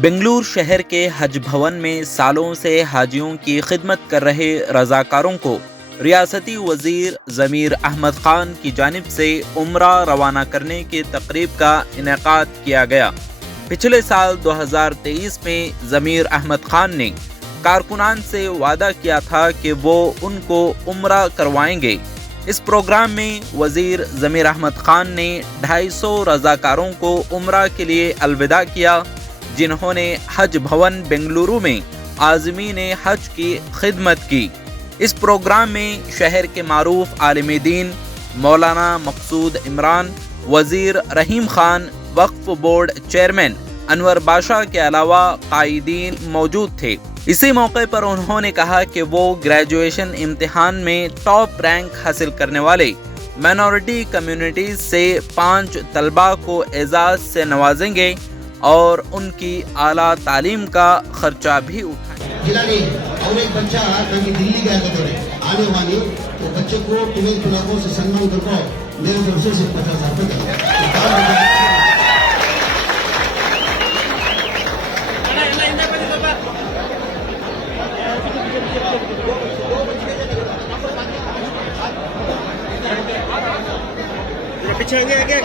بنگلور شہر کے حج بھون میں سالوں سے حاجیوں کی خدمت کر رہے رضاکاروں کو ریاستی وزیر ضمیر احمد خان کی جانب سے عمرہ روانہ کرنے کی تقریب کا انعقاد کیا گیا۔ پچھلے سال 2023 میں ضمیر احمد خان نے کارکنان سے وعدہ کیا تھا کہ وہ ان کو عمرہ کروائیں گے۔ اس پروگرام میں وزیر ضمیر احمد خان نے 250 رضاکاروں کو عمرہ کے لیے الوداع کیا، جنہوں نے حج بھون بنگلورو میں عازمین حج کی خدمت کی۔ اس پروگرام میں شہر کے معروف عالم دین مولانا مقصود عمران، وزیر رحیم خان، وقف بورڈ چیئرمین انور باشا کے علاوہ قائدین موجود تھے۔ اسی موقع پر انہوں نے کہا کہ وہ گریجویشن امتحان میں ٹاپ رینک حاصل کرنے والے مائنورٹی کمیونٹیز سے 5 طلباء کو اعزاز سے نوازیں گے اور ان کی اعلیٰ تعلیم کا خرچہ بھی اٹھائیں۔ اور ایک بچہ دلی گیا تھا آنے والی تو بچے کو تمہیں طلباء سے سنمان کرو میرے طرف سے 50,000 روپے پیچھے آگے